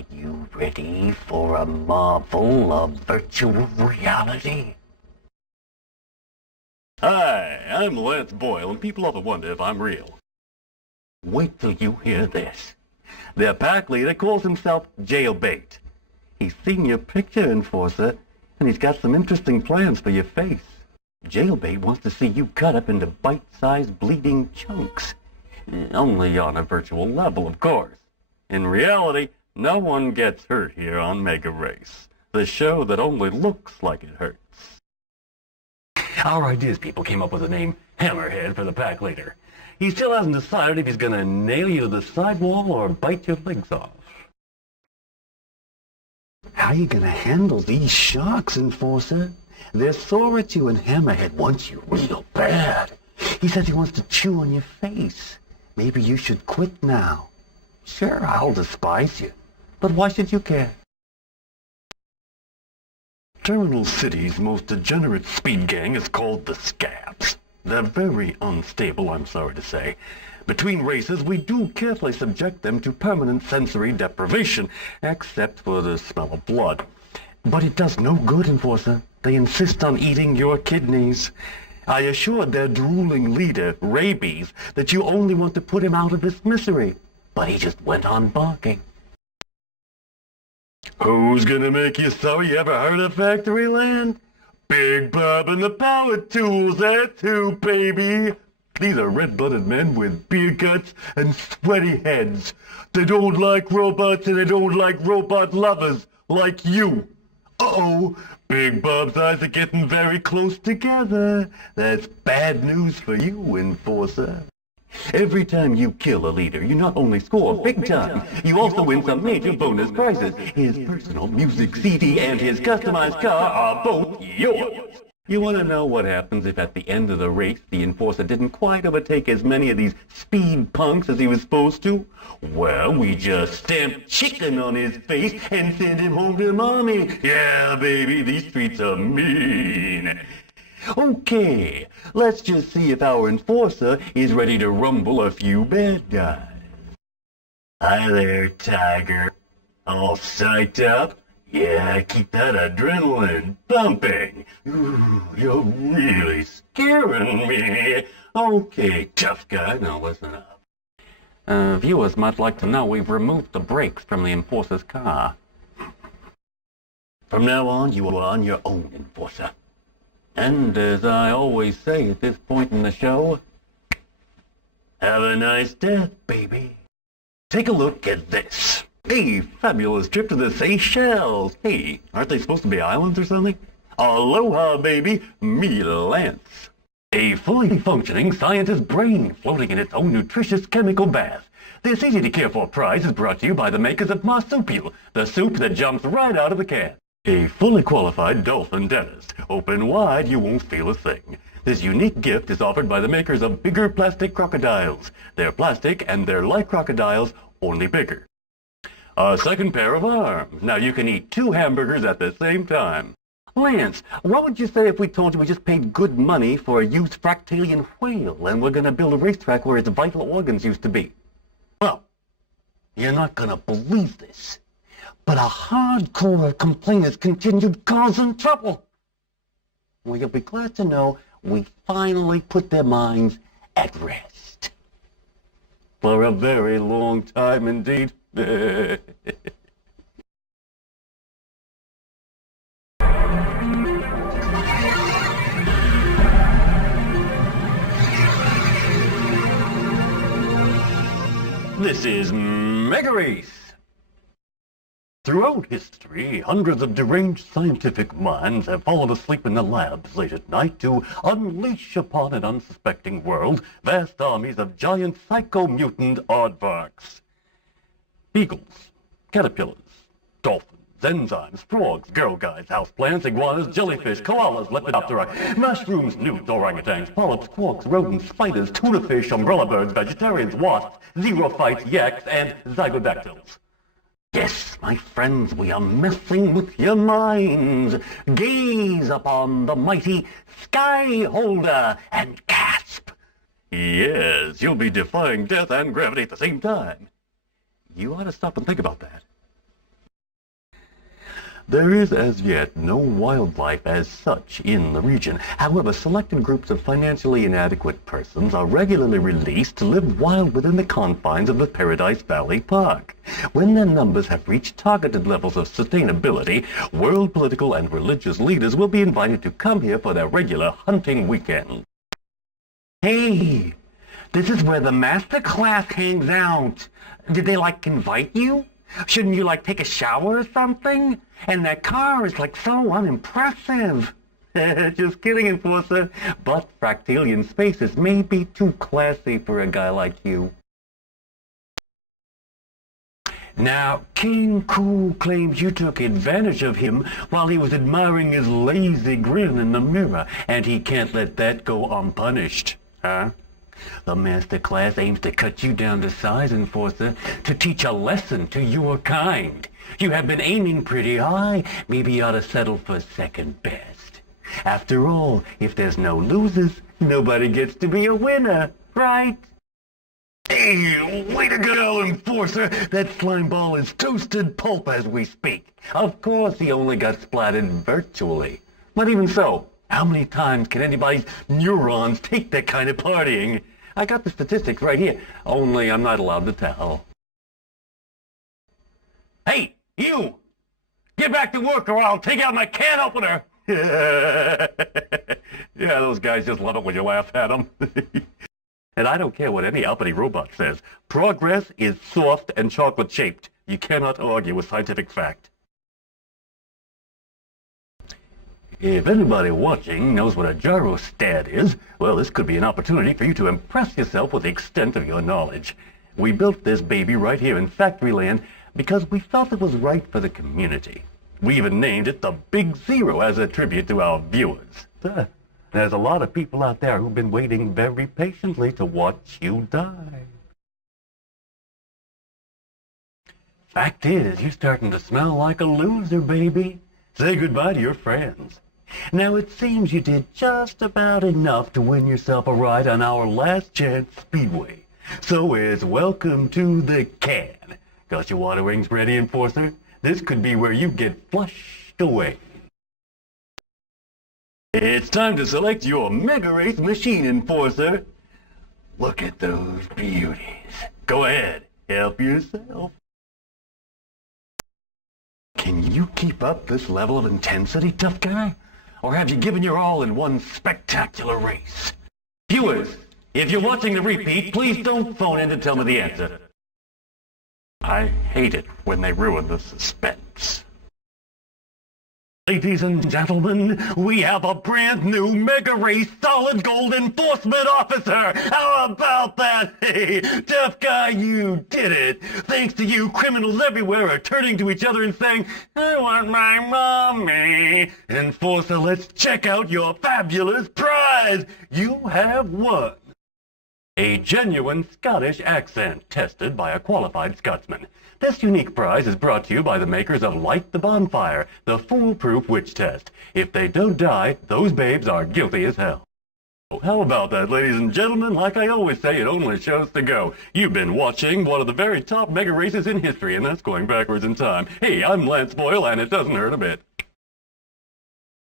Are you ready for a marvel of virtual reality? Hi, I'm Lance Boyle, and people often wonder if I'm real. Wait till you hear this. Their pack leader calls himself Jailbait. He's seen your picture, Enforcer, and he's got some interesting plans for your face. Jailbait wants to see you cut up into bite-sized bleeding chunks. Only on a virtual level, of course. In reality, no one gets hurt here on MegaRace, the show that only looks like it hurts. Our ideas people came up with the name Hammerhead for the pack leader. He still hasn't decided if he's gonna nail you to the sidewall or bite your legs off. How you gonna handle these sharks, Enforcer? They're sore at you, and Hammerhead wants you real bad. He says he wants to chew on your face. Maybe you should quit now. Sure, I'll despise you, but why should you care? Terminal City's most degenerate speed gang is called the Scabs. They're very unstable, I'm sorry to say. Between races, we do carefully subject them to permanent sensory deprivation, except for the smell of blood. But it does no good, Enforcer. They insist on eating your kidneys. I assured their drooling leader, Rabies, that you only want to put him out of his misery. But he just went on barking. Who's gonna make you so? You ever heard of Factoryland? Big Bob and the Power Tools, that's who, baby. These are red-blooded men with beer guts and sweaty heads. They don't like robots, and they don't like robot lovers like you. Uh-oh, Big Bob's eyes are getting very close together. That's bad news for you, Enforcer. Every time you kill a leader, you not only score big time, you also win some major bonus prizes. His personal music CD and his customized car are both yours. You want to know what happens if at the end of the race the Enforcer didn't quite overtake as many of these speed punks as he was supposed to? Well, we just stamp chicken on his face and send him home to mommy. Yeah, baby, these streets are mean. Okay, let's just see if our Enforcer is ready to rumble a few bad guys. Hi there, Tiger. All psyched up? Yeah, keep that adrenaline pumping. Ooh, you're really scaring me. Okay, tough guy, now listen up. Viewers might like to know we've removed the brakes from the Enforcer's car. From now on, you are on your own, Enforcer. And as I always say at this point in the show, have a nice death, baby. Take a look at this. A fabulous trip to the Seychelles. Hey, aren't they supposed to be islands or something? Aloha, baby. Me, Lance. A fully functioning scientist brain floating in its own nutritious chemical bath. This easy-to-care-for prize is brought to you by the makers of Marsupial, the soup that jumps right out of the can. A fully qualified dolphin dentist. Open wide, you won't feel a thing. This unique gift is offered by the makers of bigger plastic crocodiles. They're plastic and they're like crocodiles, only bigger. A second pair of arms. Now you can eat 2 hamburgers at the same time. Lance, what would you say if we told you we just paid good money for a used fractalian whale and we're going to build a racetrack where its vital organs used to be? Well, you're not going to believe this, but a hardcore complainers continued causing trouble. Well, you'll be glad to know we finally put their minds at rest. For a very long time indeed. This is MegaRace. Throughout history, hundreds of deranged scientific minds have fallen asleep in the labs late at night to unleash upon an unsuspecting world vast armies of giant psycho-mutant aardvarks. Beagles, caterpillars, dolphins, enzymes, frogs, girl guides, houseplants, iguanas, jellyfish, koalas, lepidoptera, mushrooms, newts, orangutans, polyps, quarks, rodents, spiders, tuna fish, umbrella birds, vegetarians, wasps, xerophytes, yaks, and zygodactyls. Yes, my friends, we are messing with your minds. Gaze upon the mighty Sky Holder and gasp. Yes, you'll be defying death and gravity at the same time. You ought to stop and think about that. There is as yet no wildlife as such in the region. However, selected groups of financially inadequate persons are regularly released to live wild within the confines of the Paradise Valley Park. When their numbers have reached targeted levels of sustainability, world political and religious leaders will be invited to come here for their regular hunting weekend. Hey, this is where the master class hangs out. Did they, invite you? Shouldn't you, take a shower or something? And that car is, so unimpressive. Just kidding, Enforcer. But Fractalian spaces may be too classy for a guy like you. Now, King Cool claims you took advantage of him while he was admiring his lazy grin in the mirror, and he can't let that go unpunished. Huh? The master class aims to cut you down to size, Enforcer, to teach a lesson to your kind. You have been aiming pretty high. Maybe you ought to settle for second best. After all, if there's no losers, nobody gets to be a winner, right? Hey, way to go, Enforcer! That slime ball is toasted pulp as we speak. Of course he only got splattered virtually. But even so, how many times can anybody's neurons take that kind of partying? I got the statistics right here, only I'm not allowed to tell. Hey, you! Get back to work or I'll take out my can opener! Yeah, those guys just love it when you laugh at them. And I don't care what any uppity robot says. Progress is soft and chocolate-shaped. You cannot argue with scientific fact. If anybody watching knows what a gyrostat is, well, this could be an opportunity for you to impress yourself with the extent of your knowledge. We built this baby right here in Factoryland because we felt it was right for the community. We even named it the Big Zero as a tribute to our viewers. There's a lot of people out there who've been waiting very patiently to watch you die. Fact is, you're starting to smell like a loser, baby. Say goodbye to your friends. Now, it seems you did just about enough to win yourself a ride on our Last Chance Speedway. So it's welcome to the can. Got your water wings ready, Enforcer? This could be where you get flushed away. It's time to select your MegaRace machine, Enforcer. Look at those beauties. Go ahead, help yourself. Can you keep up this level of intensity, tough guy? Or have you given your all in one spectacular race? Viewers, if you're watching the repeat, please don't phone in to tell me the answer. I hate it when they ruin the suspense. Ladies and gentlemen, we have a brand new MegaRace Solid Gold Enforcement Officer! How about that? Hey, tough guy, you did it! Thanks to you, criminals everywhere are turning to each other and saying, I want my mommy! Enforcer, let's check out your fabulous prize! You have won! A genuine Scottish accent tested by a qualified Scotsman. This unique prize is brought to you by the makers of Light the Bonfire, the foolproof witch test. If they don't die, those babes are guilty as hell. How about that, ladies and gentlemen? Like I always say, it only shows to go. You've been watching one of the very top mega races in history, and that's going backwards in time. Hey, I'm Lance Boyle, and it doesn't hurt a bit.